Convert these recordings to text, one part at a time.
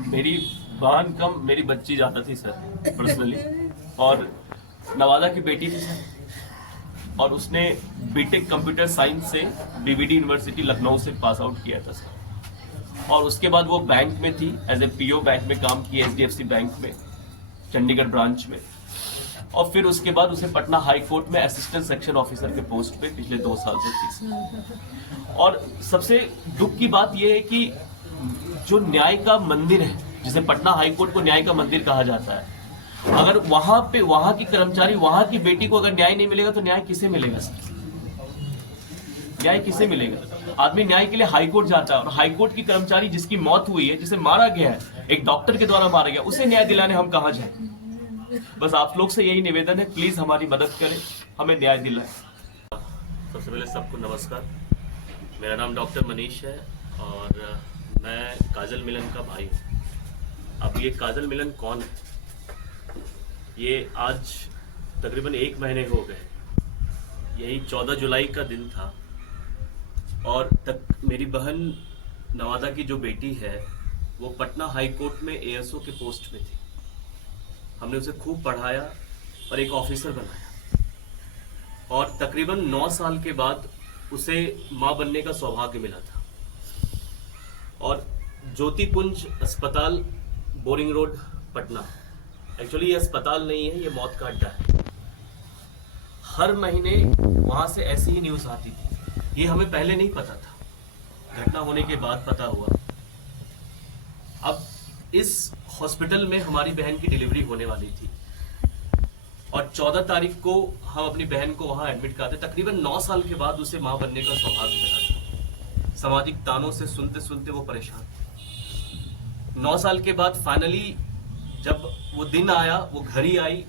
मेरी बहन कम मेरी बच्ची ज़्यादा थी सर, पर्सनली। और नवादा की बेटी थी सर, और उसने बीटेक कंप्यूटर साइंस से बीवीडी यूनिवर्सिटी लखनऊ से पास आउट किया था सर। और उसके बाद वो बैंक में थी, एज ए पीओ बैंक में काम किया, एचडीएफसी बैंक में, चंडीगढ़ ब्रांच में। और फिर उसके बाद उसे पटना हाई कोर्ट में असिस्टेंट सेक्शन ऑफिसर के पोस्ट पे पिछले 2 साल से थी। और सबसे दुख की बात यह है कि जो न्याय का मंदिर है, जिसे पटना हाई कोर्ट को न्याय का मंदिर कहा जाता है, अगर वहां पे वहां की कर्मचारी, वहां की बेटी को अगर न्याय नहीं मिलेगा तो न्याय किसे मिलेगा सर? न्याय किसे मिलेगा? आदमी न्याय के लिए हाई कोर्ट जाता है, और हाई कोर्ट की कर्मचारी जिसकी मौत हुई है, जिसे मारा गया है, एक डॉक्टर के द्वारा मारा गया, उसे न्याय दिलाने हम कहां जाए? बस आप लोग से यही निवेदन है, प्लीज हमारी मदद करें, हमें न्याय दिलाएं। सबसे पहले सबको नमस्कार। मेरा नाम डॉक्टर मनीष है और मैं काजल मिलन का भाई हूँ। अब ये काजल मिलन कौन है? ये आज तकरीबन 1 महीने हो गए। यही 14 जुलाई का दिन था और मेरी बहन नवादा की जो बेटी है वो पटना हाई कोर्ट में एएसओ के पोस्ट पे थी। हमने उसे खूब पढ़ाया और एक ऑफिसर बनाया, और तकरीबन 9 साल के बाद उसे मां बनने का सौभाग्य मिला था। और ज्योतिपुंज अस्पताल, बोरिंग रोड, पटना, एक्चुअली ये अस्पताल नहीं है, ये मौत का अड्डा है। हर महीने वहां से ऐसी ही न्यूज आती थी। ये हमें पहले नहीं पता था, घटना होने के बाद पता हुआ। अब इस हॉस्पिटल में हमारी बहन की डिलीवरी होने वाली थी और 14 तारीख को हम अपनी बहन को वहां एडमिट कराते। तकरीबन 9 साल के बाद उसे मां बनने का सौभाग्य मिला था। सामाजिक तानों से सुनते सुनते वो परेशान थी। 9 साल के बाद फाइनली जब वो दिन आया, वो घर ही आई,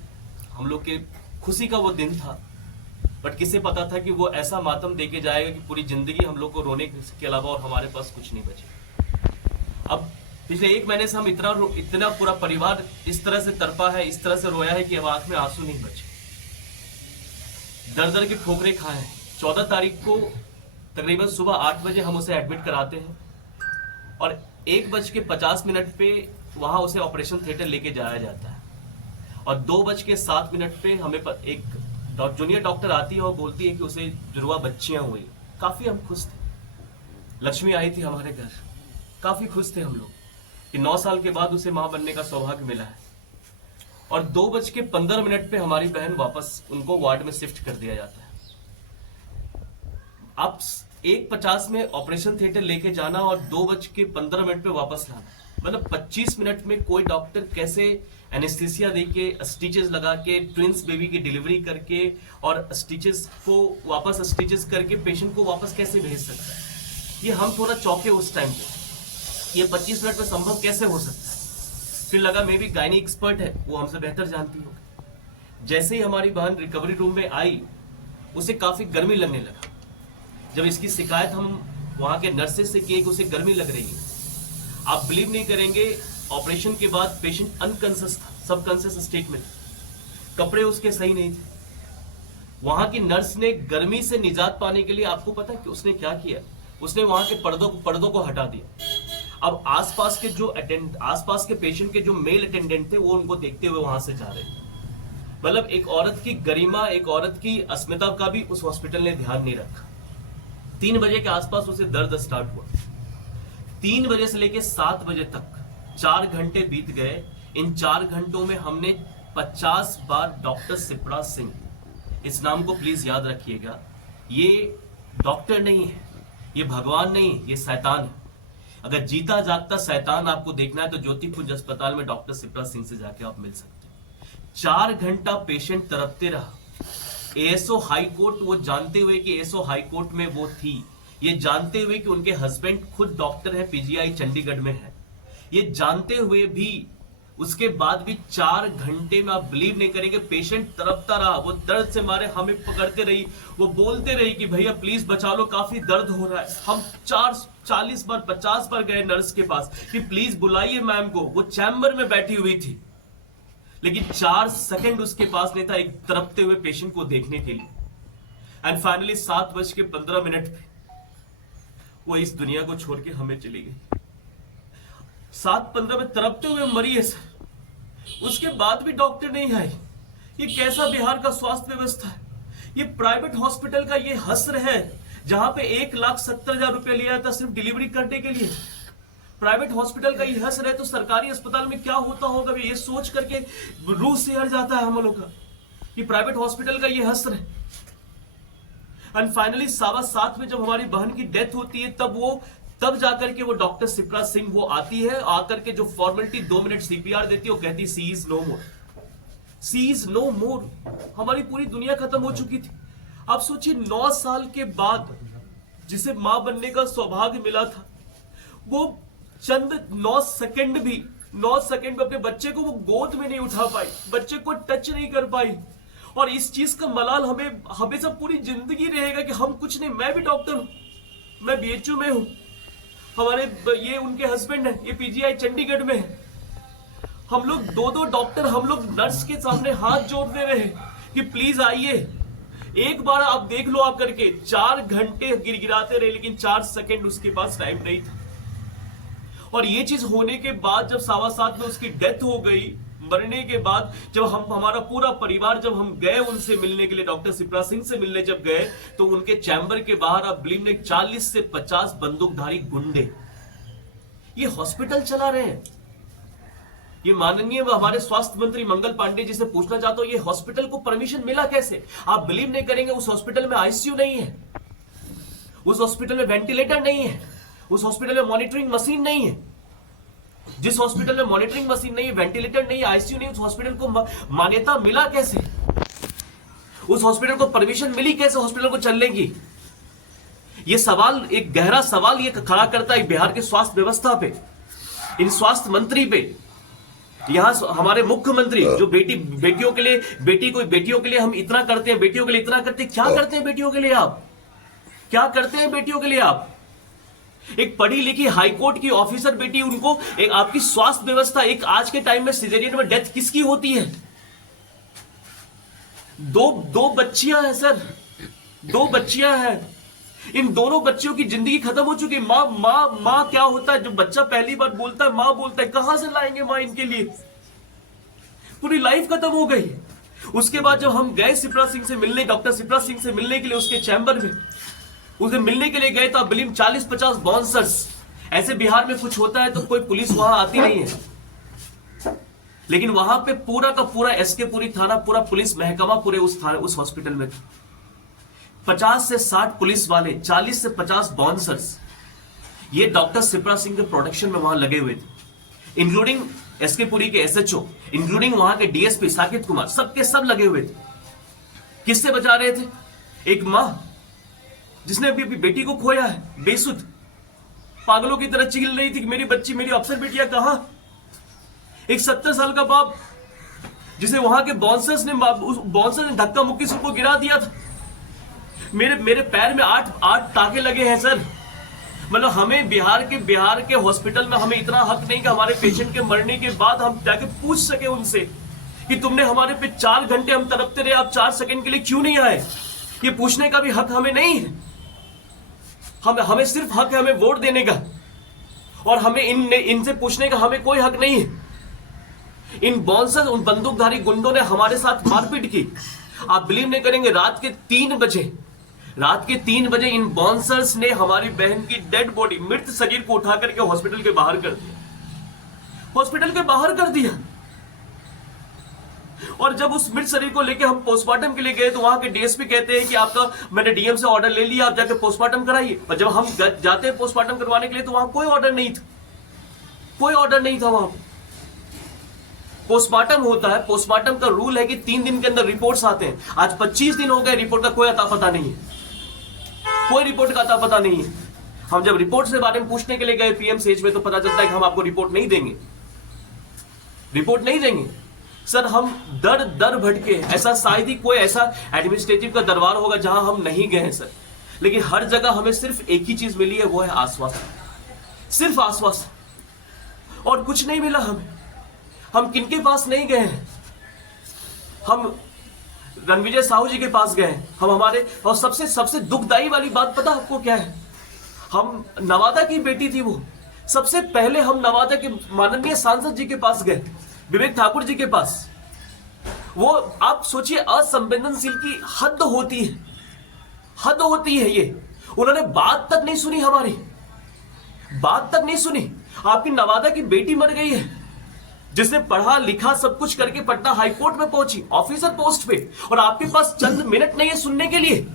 हम लोग के खुशी का वो दिन था। बट किसे पता था कि वो ऐसा मातम देके जाएगा कि पूरी जिंदगी हम लोग को रोने के अलावा और हमारे पास कुछ नहीं बचे। अब पिछले 1 महीने से हम इतना पूरा परिवार इस तरह से तड़पा है, इस तरह से रोया है कि अब आंख में आंसू नहीं बचे। दर दर के ठोकरे खाए हैं। 14 तारीख को तकरीबन सुबह 8 बजे हम उसे एडमिट कराते हैं और 1:50 पे वहां उसे ऑपरेशन थिएटर लेके जाया जाता है। और 2:07 पे हमें एक जूनियर डॉक्टर आती है और बोलती है कि उसे जुड़वा बच्चियां हुई। काफी हम खुश थे, लक्ष्मी आई थी हमारे घर, काफी खुश थे हम लोग कि 9 साल के बाद उसे मां बनने का सौभाग्य मिला है। और 2:15 पे हमारी बहन वापस उनको वार्ड में शिफ्ट कर दिया जाता है। अब 1:50 में ऑपरेशन थिएटर लेके जाना और 2:15 पे वापस लाना, मतलब 25 मिनट में कोई डॉक्टर कैसे एनेस्थीसिया देके, स्टिचेस लगा के, ट्विंस बेबी की डिलीवरी करके और स्टिचेस करके पेशेंट को वापस कैसे भेज सकता है? ये हम थोड़ा चौंके उस टाइम पे, ये 25 मिनट में संभव कैसे हो सकता है। फिर लगा मे भी गायनी एक्सपर्ट है, वो हमसे बेहतर जानती होगी। जैसे ही हमारी बहन रिकवरी रूम में आई, उसे काफी गर्मी लगने लगा। जब इसकी शिकायत हम वहां के नर्सेस से किए कि उसे गर्मी लग रही है, आप बिलीव नहीं करेंगे, ऑपरेशन के बाद पेशेंट अनकॉन्शियस था, सबकॉन्शियस स्टेट में, कपड़े उसके सही नहीं थे। वहां की नर्स ने गर्मी से निजात पाने के लिए, आपको पता है कि उसने क्या किया? उसने वहां के पर्दों को हटा दिया। अब आसपास के पेशेंट के जो मेल अटेंडेंट थे वो उनको देखते हुए वहां से जा रहे थे। मतलब एक औरत की गरिमा, एक औरत की अस्मिता का भी उस हॉस्पिटल ने ध्यान नहीं रखा। 3 बजे के आसपास उसे दर्द स्टार्ट हुआ। 3 बजे से लेकर 7 बजे तक 4 घंटे बीत गए। इन 4 घंटों में हमने 50 बार डॉक्टर शिप्रा सिंह, इस नाम को प्लीज याद रखिएगा, ये डॉक्टर नहीं है, ये भगवान नहीं है, ये शैतान है। अगर जीता जागता शैतान आपको देखना है तो ज्योतिपुंज अस्पताल में डॉक्टर शिप्रा सिंह से जाके आप मिल सकते हैं। 4 घंटा पेशेंट तड़पते रहा। एएसओ हाई कोर्ट, वो जानते हुए कि एएसओ हाई कोर्ट में वो थी, ये जानते हुए कि उनके हस्बैंड खुद डॉक्टर है, पीजीआई चंडीगढ़ में है, ये जानते हुए भी, उसके बाद भी 4 घंटे में आप बिलीव नहीं करेंगे, पेशेंट तड़पता रहा। वो दर्द से मारे हमें पकड़ते रही, वो बोलते रही कि भैया प्लीज बचा लो, काफी दर्द हो रहा है। हम 40 बार 50 बार गए नर्स के पास कि प्लीज बुलाइए मैम को। वो चैम्बर में बैठी हुई थी, लेकिन 4 सेकंड उसके पास नहीं था एक तड़पते हुए पेशेंट को देखने के लिए। एंड फाइनली 7:15 पे वो इस दुनिया को छोड़ के हमें चली गई। 7:15 में तड़पते हुए मरी है सर। उसके बाद भी डॉक्टर नहीं आए। ये कैसा बिहार का स्वास्थ्य व्यवस्था है? ये प्राइवेट हॉस्पिटल का ये हस्र है जहां पे 1,70,000 रुपया लिया था सिर्फ डिलीवरी करने के लिए। प्राइवेट हॉस्पिटल का ये हस्र है तो सरकारी अस्पताल में क्या होता होगा, ये सोच करके रूह से हट जाता है हम लोग का कि प्राइवेट हॉस्पिटल का ये हस्र है। एंड फाइनली 7:15 में जब हमारी बहन की डेथ होती है तब जाकर के वो डॉक्टर शिप्रा सिंह वो आती है, आकर के जो फॉर्मेलिटी 2 मिनट सीपीआर देती है, वो कहती है she is no more, she is no more. हमारी पूरी दुनिया खत्म हो चुकी थी। आप सोचिए 9 साल के बाद जिसे मां बनने का सौभाग्य मिला था, वो चंद 9 सेकंड में अपने बच्चे को वो गोद में नहीं उठा पाई, बच्चे को टच नहीं कर पाई। और इस चीज का मलाल हमें हमेशा पूरी जिंदगी रहेगा कि हम कुछ नहीं। मैं भी डॉक्टर हूं, मैं बीएचयू में हूं, हमारे ये उनके हस्बैंड है, ये पीजीआई चंडीगढ़ में है। हम लोग दो डॉक्टर हम लोग नर्स के सामने हाथ जोड़ते रहे कि प्लीज आइए, एक बार आप देख लो आप करके। 4 घंटे गिड़गिड़ाते रहे, लेकिन 4 सेकंड उसके पास टाइम नहीं था। और ये चीज होने के बाद जब 7:15 में उसकी डेथ हो गई, मरने के बाद जब हमारा पूरा परिवार जब हम गए उनसे मिलने के लिए, डॉक्टर शिप्रा सिंह से मिलने जब गए, तो उनके चैम्बर के बाहर आप बिलीव नहीं 40 से 50 बंदूकधारी गुंडे ये हॉस्पिटल चला रहे हैं। ये माननीय हमारे स्वास्थ्य मंत्री मंगल पांडे जी से पूछना चाहता हूं, ये हॉस्पिटल को परमिशन मिला कैसे? आप बिलीव नहीं करेंगे, उस हॉस्पिटल में आईसीयू नहीं है, उस हॉस्पिटल में वेंटिलेटर नहीं है, उस हॉस्पिटल में मॉनिटरिंग मशीन नहीं है। जिस हॉस्पिटल में मॉनिटरिंग मशीन नहीं है, वेंटिलेटर नहीं है, आईसीयू नहीं, उस हॉस्पिटल को मान्यता मिला कैसे? उस हॉस्पिटल को परमिशन मिली कैसे हॉस्पिटल को चलने की? ये सवाल, एक गहरा सवाल ये खड़ा करता है बिहार के स्वास्थ्य व्यवस्था पे, इन स्वास्थ्य मंत्री पे। यहां हमारे मुख्यमंत्री जो बेटियों के लिए बेटियों के लिए हम इतना करते हैं, बेटियों के लिए इतना करते हैं, क्या करते हैं बेटियों के लिए आप? क्या करते हैं बेटियों के लिए आप? एक पढ़ी लिखी हाईकोर्ट की ऑफिसर बेटी, उनको एक आपकी स्वास्थ्य व्यवस्था, एक आज के टाइम में सिजेरियन में डेथ किसकी होती है? दो बच्चियां हैं सर, 2 बच्चियां हैं। इन दोनों बच्चियों की जिंदगी खत्म हो चुकी है। माँ क्या होता है? जो बच्चा पहली बार बोलता है माँ बोलता है, कहां से लाएंगे माँ इनके लिए? पूरी लाइफ खत्म हो गई। उसके बाद जब हम गए शिप्रा सिंह से मिलने, डॉक्टर शिप्रा सिंह से मिलने के लिए उसके चैम्बर में, उसे मिलने के लिए गए तो बिलीव 40-50 बाउंसर्स। ऐसे बिहार में कुछ होता है तो कोई पुलिस वहां आती नहीं है, लेकिन वहां पे पूरा का पूरा एसके पुरी थाना, पूरा पुलिस महकमा पूरे उस हॉस्पिटल में था। 50 से 60 पुलिस वाले, 40 से 50 बाउंसर्स, ये डॉक्टर शिप्रा सिंह के प्रोटेक्शन में वहां लगे हुए थे, इंक्लूडिंग एसके पुरी के एसएचओ, इंक्लूडिंग वहां के डीएसपी साकेत कुमार, सबके सब लगे हुए थे। किससे बचा रहे थे? एक मां जिसने अभी बेटी को खोया है, बेसुध पागलों की तरह चिल्ला रही थी कि मेरी बच्ची, मेरी अफसर बेटियां कहां? एक 70 साल का बाप जिसे वहां के बाउंसर्स ने धक्का मुक्की से उसको गिरा दिया था। मेरे पैर में 8 टाके लगे हैं सर। मतलब हमें बिहार के हॉस्पिटल में हमें इतना हक नहीं कि हमारे पेशेंट के मरने के बाद हम जाके पूछ सके उनसे कि तुमने हमारे पे 4 घंटे हम तड़पते रहे, आप 4 सेकंड के लिए क्यों नहीं आए? ये पूछने का भी हक हमें नहीं है। हमें सिर्फ हक है हमें वोट देने का, और हमें इनसे पूछने का हमें कोई हक नहीं है। इन बाउंसर, उन बंदूकधारी गुंडों ने हमारे साथ मारपीट की। आप बिलीव नहीं करेंगे, रात के 3 बजे इन बाउंसर्स ने हमारी बहन की डेड बॉडी, मृत शरीर को उठा करके हॉस्पिटल के बाहर कर दिया, हॉस्पिटल के बाहर कर दिया। और जब उस मृत शरीर को लेके हम पोस्टमार्टम के लिए गए तो वहां के डीएसपी कहते हैं कि आपका, मैंने डीएम से ऑर्डर ले लिया, आप जाके पोस्टमार्टम कराइए। पर जब हम जाते हैं पोस्टमार्टम करवाने के लिए तो वहां कोई ऑर्डर नहीं था, कोई ऑर्डर नहीं था। वहां पोस्टमार्टम होता है, पोस्टमार्टम का रूल है कि 3 दिन के अंदर रिपोर्ट्स आते हैं। आज 25 दिन हो गए, रिपोर्ट का कोई अता पता नहीं है, कोई रिपोर्ट का अता पता नहीं है। हम जब रिपोर्ट के बारे में पूछने के लिए गए पीएमसीएच में तो पता चलता है कि हम आपको रिपोर्ट नहीं देंगे, रिपोर्ट नहीं देंगे। सर हम दर भटके, ऐसा शायद ही कोई ऐसा एडमिनिस्ट्रेटिव का दरबार होगा जहां हम नहीं गए हैं सर, लेकिन हर जगह हमें सिर्फ एक ही चीज मिली है, वो है आश्वासन, सिर्फ आश्वासन, और कुछ नहीं मिला हमें। हम किनके पास नहीं गए हैं? हम रणविजय साहू जी के पास गए, हम हमारे, और सबसे दुखदाई वाली बात पता आपको क्या है? हम, नवादा की बेटी थी वो, सबसे पहले हम नवादा के माननीय सांसद जी के पास गए, विवेक ठाकुर जी के पास। वो आप सोचिए, असंवेदनशील की हद होती है, हद होती है ये। उन्होंने बात तक नहीं सुनी, हमारी बात तक नहीं सुनी। आपकी नवादा की बेटी मर गई है, जिसने पढ़ा लिखा सब कुछ करके पटना हाईकोर्ट में पहुंची ऑफिसर पोस्ट पे, और आपके पास चंद मिनट नहीं है सुनने के लिए।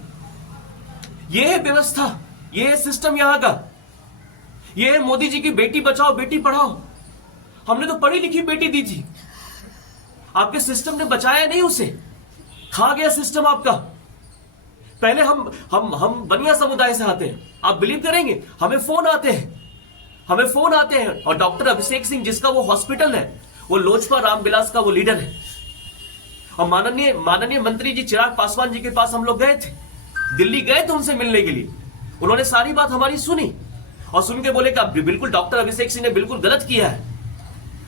यह है व्यवस्था, यह है सिस्टम यहां का। यह है मोदी जी की बेटी बचाओ बेटी पढ़ाओ। हमने तो पढ़ी लिखी बेटी दी थी, आपके सिस्टम ने बचाया नहीं उसे, खा गया सिस्टम आपका। पहले हम बनिया समुदाय से आते हैं, आप बिलीव करेंगे, हमें फोन आते हैं और डॉक्टर अभिषेक सिंह जिसका वो हॉस्पिटल है, वो लोजपा रामविलास का वो लीडर है। और माननीय मंत्री जी चिराग पासवान जी के पास हम लोग गए थे, दिल्ली गए थे उनसे मिलने के लिए। उन्होंने सारी बात हमारी सुनी और सुन के बोले कि बिल्कुल डॉक्टर अभिषेक सिंह ने बिल्कुल गलत किया है,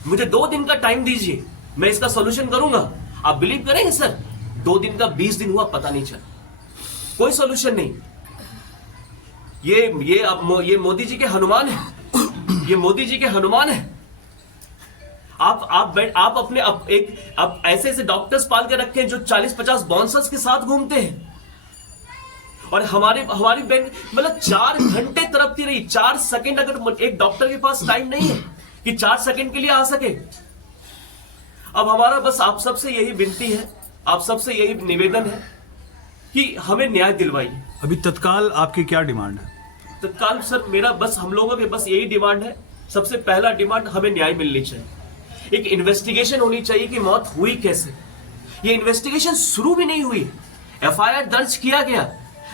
मुझे 2 दिन का टाइम दीजिए, मैं इसका सोल्यूशन करूंगा। आप बिलीव करेंगे सर, 2 दिन का 20 दिन हुआ, पता नहीं चला, कोई सोल्यूशन नहीं। ये मोदी जी के हनुमान है, ये मोदी जी के हनुमान है। आप अपने आप ऐसे डॉक्टर्स पाल के रखे हैं जो 40-50 बाउंसर्स के साथ घूमते हैं। और हमारी बहन मतलब 4 घंटे तड़पती रही, 4 सेकंड अगर एक डॉक्टर के पास टाइम नहीं है कि 4 सेकंड के लिए आ सके। अब हमारा बस आप सबसे यही विनती है, आप सबसे यही निवेदन है कि हमें न्याय दिलवाइए। अभी तत्काल आपकी क्या डिमांड है? तत्काल सर मेरा बस, हम लोगों के बस यही डिमांड है। सबसे पहला डिमांड, हमें न्याय मिलनी चाहिए। एक इन्वेस्टिगेशन होनी चाहिए कि मौत हुई कैसे। ये इन्वेस्टिगेशन शुरू भी नहीं हुई, एफआईआर दर्ज किया गया,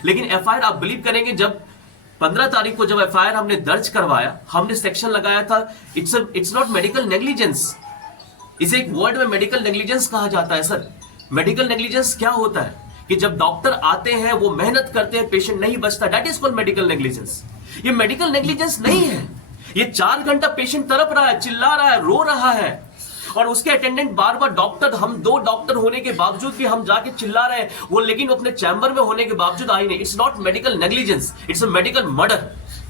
लेकिन एफआईआर आप बिलीव करेंगे, जब 15 तारीख को जब एफआईआर हमने दर्ज करवाया, हमने सेक्शन लगाया था इट्स नॉट मेडिकल नेग्लिजेंस। इसे एक वर्ड में मेडिकल नेग्लिजेंस कहा जाता है सर। मेडिकल नेग्लिजेंस क्या होता है कि जब डॉक्टर आते हैं, वो मेहनत करते हैं, पेशेंट नहीं बचता, that is called medical negligence. ये मेडिकल नेग्लिजेंस नहीं है। ये 4 घंटा पेशेंट तड़प रहा है, चिल्ला रहा है, रो रहा है, और उसके अटेंडेंट बार बार डॉक्टर, हम 2 डॉक्टर होने के बावजूद भी हम जाके चिल्ला रहे हैं, वो लेकिन अपने चैम्बर में होने के बावजूद आई नहीं। It's not medical negligence, it's a medical murder.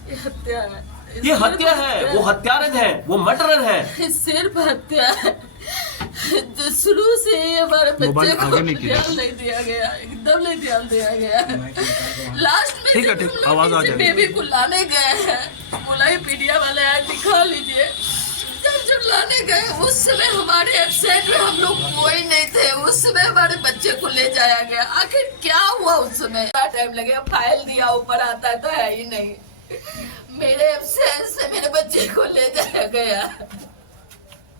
ये हत्या है, ये हत्या है, वो हत्यारन है, वो मर्डरर है, सिर्फ हत्या है। शुरू से हमारे बच्चे को ध्यान नहीं दिया गया, एकदम नहीं ध्यान दिया गया। लास्ट में ठीक आवाज आ जाएगी। बेबी को लाने गए हैं, बोला ही मीडिया वाले आए, दिखा लीजिए। जब लाने गए उस समय हमारे एब्सेंट में हम लोग कोई नहीं थे, उस समय हमारे बच्चे को ले जाया गया। आखिर क्या हुआ उस समय? टाइम लगेगा, फाइल दिया ऊपर आता है तो है ही नहीं। मेरे एब्सेंट से मेरे बच्चे को ले जाया गया,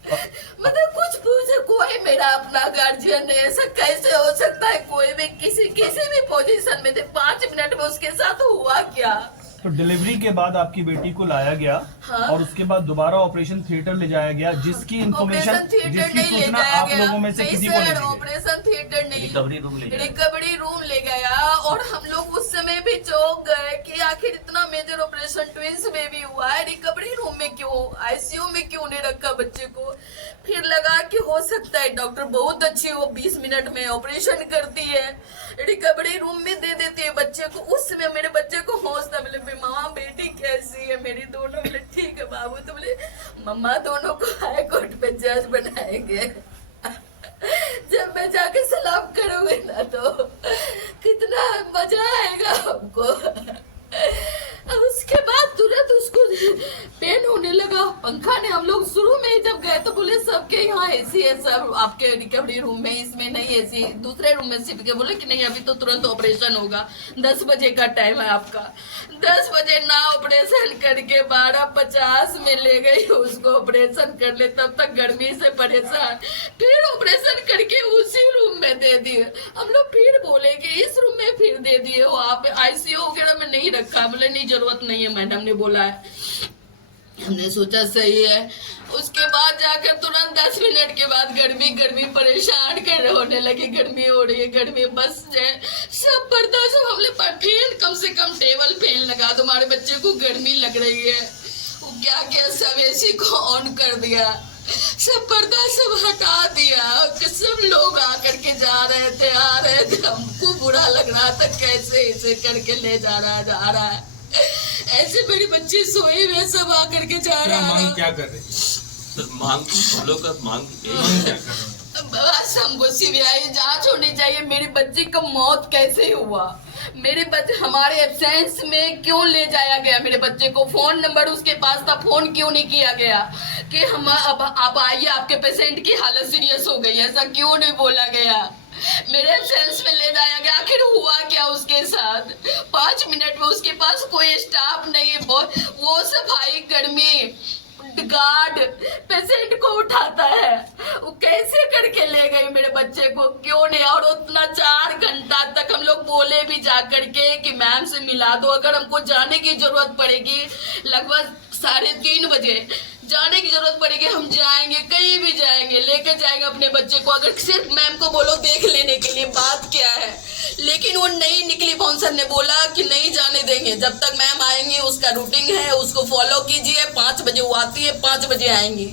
मतलब कुछ पूछे, कोई मेरा अपना गार्जियन नहीं। ऐसा कैसे हो सकता है? कोई भी किसी भी पोजीशन में थे, 5 मिनट में उसके साथ हुआ क्या? तो डिलीवरी के बाद आपकी बेटी को लाया गया, हाँ? और उसके बाद दोबारा ऑपरेशन थिएटर ले जाया गया, जिसकी इंफॉर्मेशन, जिसकी सूचना आप लोगों में से किसी को नहीं थी। ऑपरेशन थिएटर नहीं, रिकवरी रूम ले गया। और हम लोग उस समय भी चौंक गए कि आखिर इतना मेजर ऑपरेशन ट्विंस बेबी हुआ है, रिकवरी रूम में क्यों, आईसीयू में क्यों नहीं रखा बच्चे को? फिर लगा कि हो सकता है डॉक्टर बहुत अच्छी हो, 20 मिनट में ऑपरेशन करती है, रिकवरी रूम में दे देती है बच्चे को। उस समय मेरे बच्चे को होश था, बोले मामा बेटी कैसी है मेरी? दोनों बोले ठीक है बाबू। तो बोले मम्मा दोनों को हाई कोर्ट पे जज बनाएंगे। जब मैं जाके सलाम करूंगी ना तो कितना मजा आएगा हमको। अब उसके बाद तुरंत उसको पेन होने लगा, पंखा ने, हम लोग शुरू में ही जब गए तो बोले सबके यहाँ एसी है सब, आपके रिकवरी रूम में, इसमें नहीं एसी, दूसरे रूम में शिफ्ट के। बोले कि नहीं अभी तो तुरंत ऑपरेशन होगा, 10 बजे का टाइम है आपका। 10 बजे ना ऑपरेशन करके 12:50 में ले गई उसको ऑपरेशन कर ले, तब तक गर्मी से परेशान। फिर ऑपरेशन करके उसी रूम में दे दिए। हम लोग फिर बोले कि इस रूम में फिर दे दिए हो आप, आईसीयू वगैरह में नहीं रखा। बोले नहीं जरूरत नहीं है, मैडम ने बोला है। हमने सोचा सही है। उसके बाद जाकर तुरंत 10 मिनट के बाद गर्मी परेशान कर होने लगी, गर्मी हो रही है, गर्मी बस सब बर्दाश्त। हमने फैन, कम से कम टेबल फैन लगा दो, हमारे बच्चे को गर्मी लग रही है। वो क्या क्या सब एसी को ऑन कर दिया, सब पर्दा सब हटा दिया। सब लोग आकर के जा रहे थे, आ रहे थे, हमको बुरा लग रहा था कैसे इसे करके ले जा रहा है। ऐसे मेरे बच्चे सोए हुए सब आकर के जा रहा है। क्या कर रहे हैं? सर मांग हम लोग का मांग क्या कर रहे हैं? बस हमको सीबीआई जांच होनी चाहिए, मेरी बच्ची का मौत कैसे हुआ, मेरे बच्चे हमारे एब्सेंस में क्यों ले जाया गया, मेरे बच्चे को फोन नंबर उसके पास था, फोन क्यों नहीं किया गया कि हम अब आप आइए आपके पेशेंट की हालत सीरियस हो गई, ऐसा क्यों नहीं बोला गया, मेरे एब्सेंस में ले जाया गया, आखिर हुआ क्या उसके साथ। 5 मिनट में उसके पास कोई स्टाफ नहीं है, वो सफाई कर्मी गार्ड पेशेंट को उठाता है, वो कैसे करके ले गए मेरे बच्चे को, क्यों नहीं। और उतना 4 घंटा तक हम लोग बोले भी जा करके कि मैम से मिला दो, अगर हमको जाने की जरूरत पड़ेगी लगभग 3:30 बजे जाने की जरूरत पड़ेगी, हम जाएंगे, कहीं भी जाएंगे, लेके जाएंगे अपने बच्चे को, अगर सिर्फ मैम को बोलो देख लेने के लिए, बात क्या है। लेकिन वो नहीं निकली, बाउंसर ने बोला कि नहीं जाने देंगे, जब तक मैम आएंगी उसका रूटीन है उसको फॉलो कीजिए, 5 बजे वो आती है, 5 बजे आएंगी।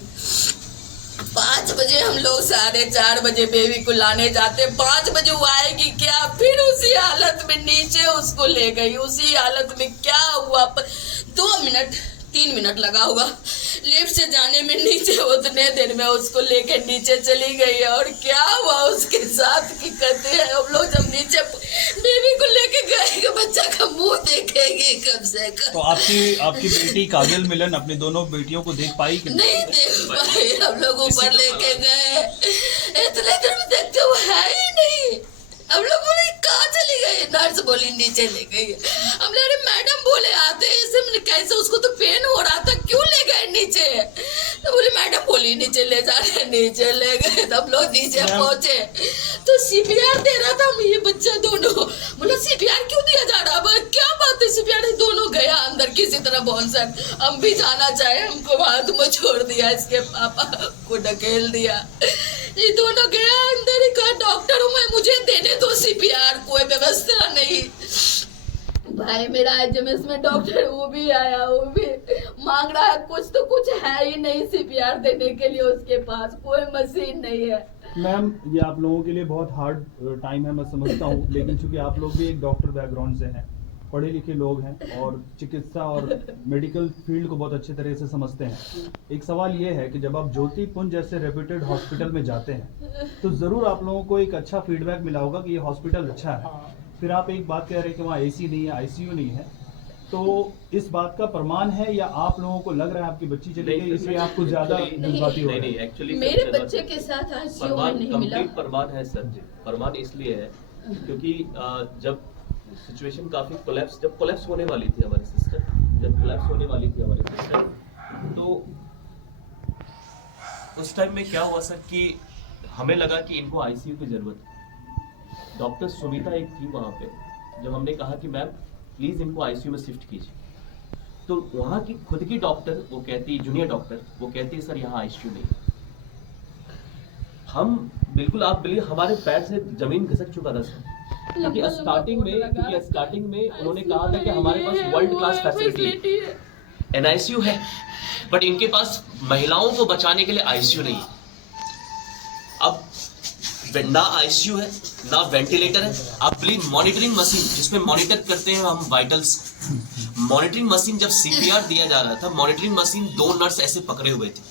5 बजे हम लोग 4:30 बजे बेबी को लाने जाते, 5 बजे वो आएगी क्या, फिर उसी हालत में नीचे उसको ले गई, उसी हालत में क्या हुआ 2 मिनट 3 मिनट लगा हुआ लिफ्ट से जाने में, नीचे उतने देर में उसको लेके नीचे चली गई। और क्या हुआ उसके साथ की कहते हैं हम लोग जब नीचे बेबी को लेके गए कि बच्चा का मुंह देखेंगे कब से कब। तो आपकी बेटी काजल मिलन अपनी दोनों बेटियों को देख पाई कि नहीं देख पाए, हम लोग ऊपर लेके गए, इतने देर में देखते वो है ही नहीं, हम लोग बोले कहाँ चली गई, नर्स बोली नीचे ले गई, हम लोग मैडम बोले आते ऐसे कैसे, उसको तो पेन हो रहा था क्यों ले गए नीचे, तो बोली मैडम बोली नीचे ले जा रहे, नीचे ले गए, तब लोग नीचे पहुंचे तो सीपीआर दे रहा था, ये बच्चा दोनों बोला सीपीआर क्यों दिया जा रहा है, क्या बात है, सीपीआर दोनों गया अंदर किसी तरह बाउंसर, हम भी जाना चाहे, हमको बात में छोड़ दिया, इसके पापा को ढकेल दिया, ये दोनों गया अंदर ही, कहा डॉक्टर हूँ मैं, मुझे देने दो सीपीआर, कोई व्यवस्था नहीं। भाई मेरा एचएमएस में डॉक्टर वो भी आया, वो भी मांग रहा है, कुछ तो कुछ है ही नहीं सीपीआर देने के लिए, उसके पास कोई मशीन नहीं है। मैम ये आप लोगों के लिए बहुत हार्ड टाइम है, मैं समझता हूँ, लेकिन चूंकि आप लोग भी एक डॉक्टर बैकग्राउंड से हैं, पढ़े लिखे लोग हैं और चिकित्सा और मेडिकल फील्ड को बहुत अच्छे तरह से समझते हैं। एक सवाल ये है कि जब आप ज्योति पुंज जैसे रेप्यूटेड हॉस्पिटल में जाते हैं तो जरूर आप लोगों को एक अच्छा फीडबैक मिला होगा कि ये हॉस्पिटल अच्छा है, फिर आप एक बात कह रहे हैं कि वहाँ एसी नहीं है, आईसीयू नहीं है, तो इस बात का प्रमाण है या आप लोगों को लग रहा है आपकी बच्ची चली गई इसलिए आपको ज्यादा जज्बाती हो रहा है? एक्चुअली मेरे बच्चे के साथ आईसीयू में नहीं मिला, कंप्लीट प्रमाण है सर जी, प्रमाण इसलिए है क्योंकि जब सिचुएशन काफी जब कोलैप्स होने वाली थी हमारे सिस्टर, तो उस टाइम में क्या हुआ सर कि हमें लगा कि इनको आईसीयू की जरूरत है। डॉक्टर सुनीता एक थी वहां पे, जब हमने कहा कि मैम प्लीज इनको आईसीयू में शिफ्ट कीजिए, तो वहां की खुद की डॉक्टर वो कहती, जूनियर डॉक्टर वो कहती है सर यहाँ आईसीयू नहीं। हम बिल्कुल, आप बिल्कुल हमारे पैर से जमीन खिसक चुका था सर, क्योंकि स्टार्टिंग में उन्होंने कहा था कि हमारे पास वर्ल्ड क्लास फैसिलिटी है, एनआईसीयू है, बट इनके पास महिलाओं को बचाने के लिए आईसीयू नहीं है। अब ना आईसीयू है ना वेंटिलेटर है, आप प्लीज मॉनिटरिंग मशीन जिसमें मॉनिटर करते हैं हम वाइटल्स, मॉनिटरिंग मशीन जब सीपीआर दिया जा रहा था, मॉनिटरिंग मशीन 2 नर्स ऐसे पकड़े हुए थे।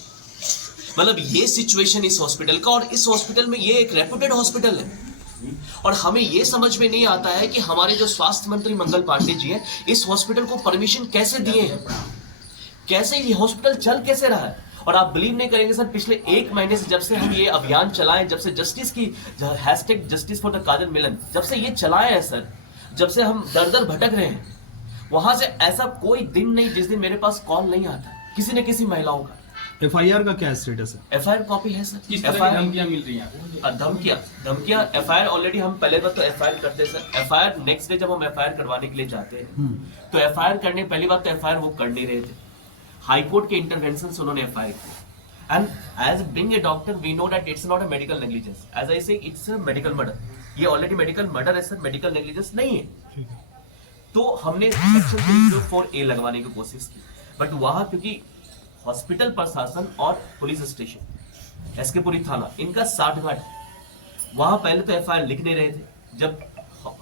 मतलब ये सिचुएशन इस हॉस्पिटल का, और इस हॉस्पिटल में ये एक रेप्यूटेड हॉस्पिटल है, और हमें ये समझ में नहीं आता है कि हमारे जो स्वास्थ्य मंत्री मंगल पांडे जी हैं इस हॉस्पिटल को परमिशन कैसे दिए हैं, कैसे ये हॉस्पिटल चल कैसे रहा है। और आप बिलीव नहीं करेंगे सर, पिछले 1 महीने से जब से हम ये अभियान चलाए, जब से जस्टिस की हैशटैग जस्टिस फॉर द काजल मिलन जब से ये चलाए हैं सर, जब से हम दर दर भटक रहे हैं, वहां से ऐसा कोई दिन नहीं जिस दिन मेरे पास कॉल नहीं आता किसी न किसी महिलाओं का। एफआईआर का क्या स्टेटस है? एफआईआर कॉपी है सर। किस तरह की धमकियां मिल रही हैं? धमकियां एफआईआर ऑलरेडी हम पहले बार तो एफआईआर करते हैं सर। एफआईआर नेक्स्ट डे जब हम एफआईआर करवाने के लिए जाते हैं तो एफआईआर करने पहली बात तो एफआईआर वो कर नहीं रहे थे, हाईकोर्ट के इंटरवेंशन से उन्होंने एफआईआर किया। And as being a doctor we know that it's not a medical negligence, as I say it's a medical murder. ये ऑलरेडी मेडिकल मर्डर है सर, मेडिकल नेग्लिजेंस नहीं है। तो हमने सेक्शन 304A लगवाने की कोशिश की, बट वहां क्योंकि हॉस्पिटल प्रशासन और पुलिस स्टेशन एसके पुरी थाना इनका 60 घाट, वहां पहले तो एफआईआर लिख नहीं रहे थे। जब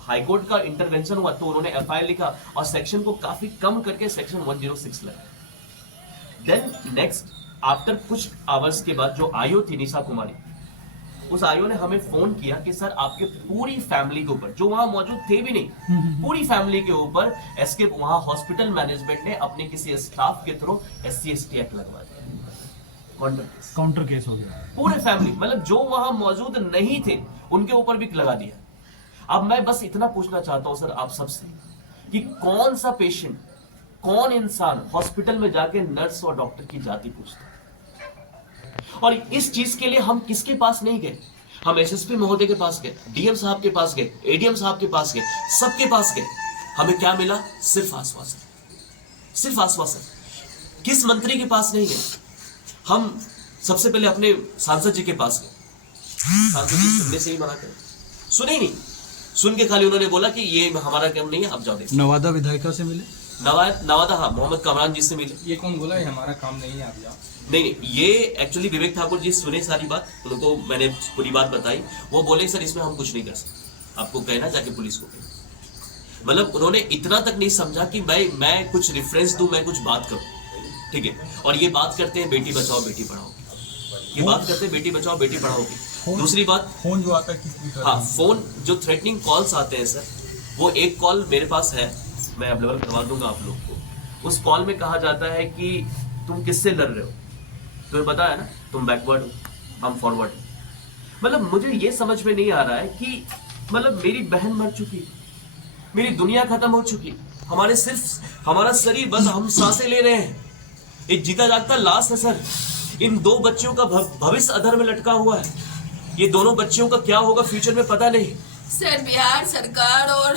हाईकोर्ट का इंटरवेंशन हुआ तो उन्होंने एफआईआर लिखा और सेक्शन को काफी कम करके सेक्शन 106 लगाया। देन नेक्स्ट आफ्टर कुछ आवर्स के बाद जो आईओ थी निशा कुमारी, उस आईओ ने हमें फोन किया कि सर आपके पूरी फैमिली के ऊपर, जो वहां मौजूद थे भी नहीं, पूरी फैमिली के ऊपर एसके वहां हॉस्पिटल मैनेजमेंट ने अपने किसी स्टाफ के थ्रू SC/ST एक्ट लगवा दिया, काउंटर केस हो गया। पूरे फैमिली, मतलब जो वहां मौजूद नहीं थे उनके ऊपर भी लगा दिया। अब मैं बस इतना पूछना चाहता हूं सर आप सबसे कि कौन सा पेशेंट, कौन इंसान हॉस्पिटल में जाके नर्स और डॉक्टर की जाति पूछता है? और इस चीज के लिए हम किसके पास नहीं गए? हम SSP महोदय के पास गए, DM साहब के पास गए, ADM साहब के पास गए, सबके पास गए। हमें क्या मिला? सिर्फ आश्वासन, सिर्फ आश्वासन। किस मंत्री के पास नहीं गए? हम सबसे पहले अपने सांसद जी के पास गए, सांसद जी सुनने से ही मना करें, सुने ही नहीं, सुन के खाली उन्होंने बोला कि ये हमारा काम नहीं है, आप जाओ देखो। नवादा विधायिका से मिले? नवादा, हाँ, मोहम्मद कामरान जी से मिले। ये कौन बोला ये हमारा काम नहीं है, आप जाओ? नहीं, ये एक्चुअली विवेक ठाकुर जी सुने सारी बात, उनको मैंने पूरी बात बताई। वो बोले सर इसमें हम कुछ नहीं कर सकते, आपको कहना जाके पुलिस को कहना। मतलब उन्होंने इतना तक नहीं समझा कि मैं कुछ रेफरेंस दूं, मैं कुछ बात करूं, ठीक है। और ये बात करते हैं बेटी बचाओ बेटी पढ़ाओ की, ये बात करते हैं बेटी बचाओ बेटी पढ़ाओ की। दूसरी बात, फोन जो आता है, हाँ, फोन जो थ्रेटनिंग कॉल्स आते हैं सर, वो एक कॉल मेरे पास है, मैं अवेलेबल करवा दूंगा आप लोग को। उस कॉल में कहा जाता है कि तुम किससे लड़ रहे हो, तुम्हें पता है ना तुम बैकवर्ड हो, हम फॉरवर्ड हो। मतलब मुझे ये समझ में नहीं आ रहा है कि मतलब मेरी बहन मर चुकी, मेरी दुनिया खत्म हो चुकी, हमारा शरीर बस हम सांसें ले रहे हैं, एक जीता जागता लाश है सर। इन 2 बच्चों का भविष्य अधर में लटका हुआ है। ये दोनों बच्चियों का क्या होगा फ्यूचर में पता नहीं। सर बिहार सरकार और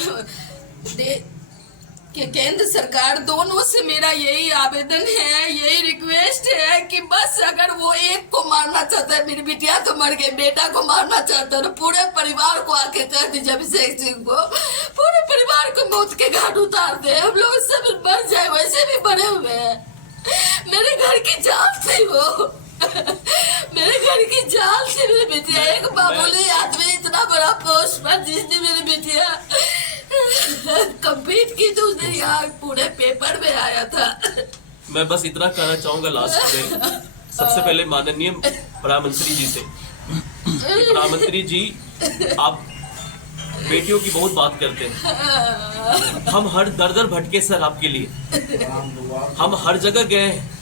केंद्र सरकार दोनों से मेरा यही आवेदन है, यही रिक्वेस्ट है कि बस अगर वो एक को मारना चाहता है, मेरी बिटिया तो मर गई, बेटा को मारना चाहता है, पूरे परिवार को आके कह दीजिए अभिषेक सिंह को, पूरे परिवार को मौत के घाट उतार दे, हम लोग सब मर जाए, वैसे भी बड़े हुए हैं। मेरे घर की जान थी वो, मेरे घर की जान थी मेरी बिटिया, एक मामूली आदमी इतना बड़ा पोस्ट पर, जिसने मेरी बिटिया कम्पीट की तो उसने यहाँ पूरे पेपर में आया था। मैं बस इतना कहना चाहूंगा लास्ट में, सबसे पहले माननीय प्रधानमंत्री जी से, प्रधानमंत्री जी आप बेटियों की बहुत बात करते हैं, हम हर दर भटके सर आपके लिए, हम हर जगह गए हैं।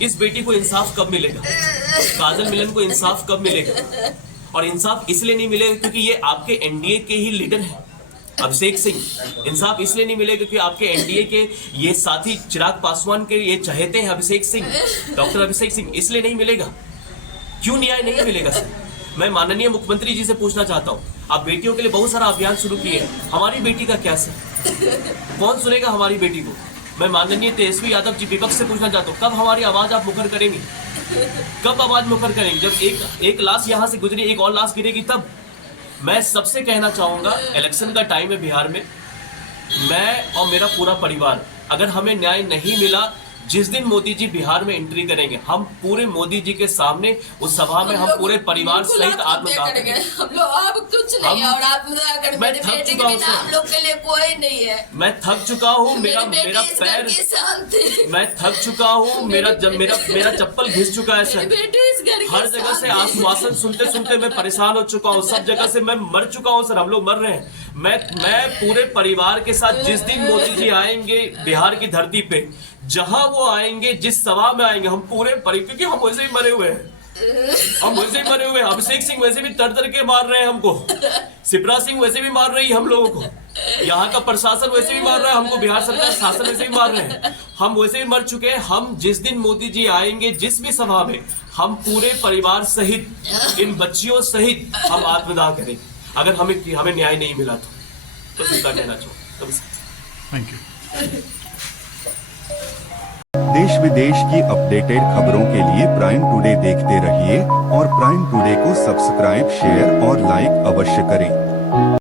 इस बेटी को इंसाफ कब मिलेगा? काजल मिलन को इंसाफ कब मिलेगा? और इंसाफ इसलिए नहीं मिलेगा क्योंकि ये आपके एनडीए के ही लीडर हैं अभिषेक सिंह। इंसाफ इसलिए नहीं मिलेगा क्योंकि आपके एनडीए के ये साथी चिराग पासवान के ये चहेते हैं अभिषेक सिंह, डॉक्टर अभिषेक सिंह, इसलिए नहीं मिलेगा। क्यों न्याय नहीं मिलेगा सर? मैं माननीय मुख्यमंत्री जी से पूछना चाहता हूँ, आप बेटियों के लिए बहुत सारा अभियान शुरू किए हैं, हमारी बेटी का क्या सर? कौन सुनेगा हमारी बेटी को? मैं माननीय तेजस्वी यादव जी विपक्ष से पूछना चाहता हूँ, कब हमारी आवाज आप मुखर करेंगे? कब आवाज मुखर करेंगे? जब एक लाश यहाँ से गुजरी, एक और लाश गिरेगी तब। मैं सबसे कहना चाहूंगा, इलेक्शन का टाइम है बिहार में, मैं और मेरा पूरा परिवार, अगर हमें न्याय नहीं मिला, जिस दिन मोदी जी बिहार में एंट्री करेंगे, हम पूरे मोदी जी के सामने उस सभा में हम पूरे परिवार सहित आत्मदाह करेंगे। हम लोग अब कुछ नहीं है, और आत्मदाह कर मैं थक चुका हूँ हम लोग के लिए कोई नहीं है। मैं थक चुका हूँ, मेरा पैर, मैं थक चुका हूँ, मेरा चप्पल घिस चुका है सर। हर जगह से आश्वासन सुनते सुनते मैं परेशान हो चुका हूँ, सब जगह से मैं मर चुका हूँ सर, हम लोग मर रहे हैं। मैं पूरे परिवार के साथ जिस दिन मोदी जी आएंगे बिहार की धरती पे, जहां वो आएंगे, जिस सभा में आएंगे, हम पूरे क्योंकि हम वैसे ही मरे हुए हैं, हम वैसे ही मरे हुए हैं। अभिषेक सिंह वैसे भी तर के मार रहे हैं हमको, शिप्रा सिंह वैसे भी मार रही है हम लोगों को, यहाँ का प्रशासन वैसे भी मार रहा है हमको, बिहार सरकार शासन वैसे भी मार रहे हैं, हम वैसे भी मर चुके हैं। हम जिस दिन मोदी जी आएंगे जिस भी सभा में, हम पूरे परिवार सहित, इन बच्चियों सहित हम आत्मदाह करेंगे, अगर हमें न्याय नहीं मिला तो इतना कहना चाहूँ। Thank you. देश विदेश की अपडेटेड खबरों के लिए प्राइम टुडे देखते रहिए और प्राइम टुडे को सब्सक्राइब, शेयर और लाइक अवश्य करें।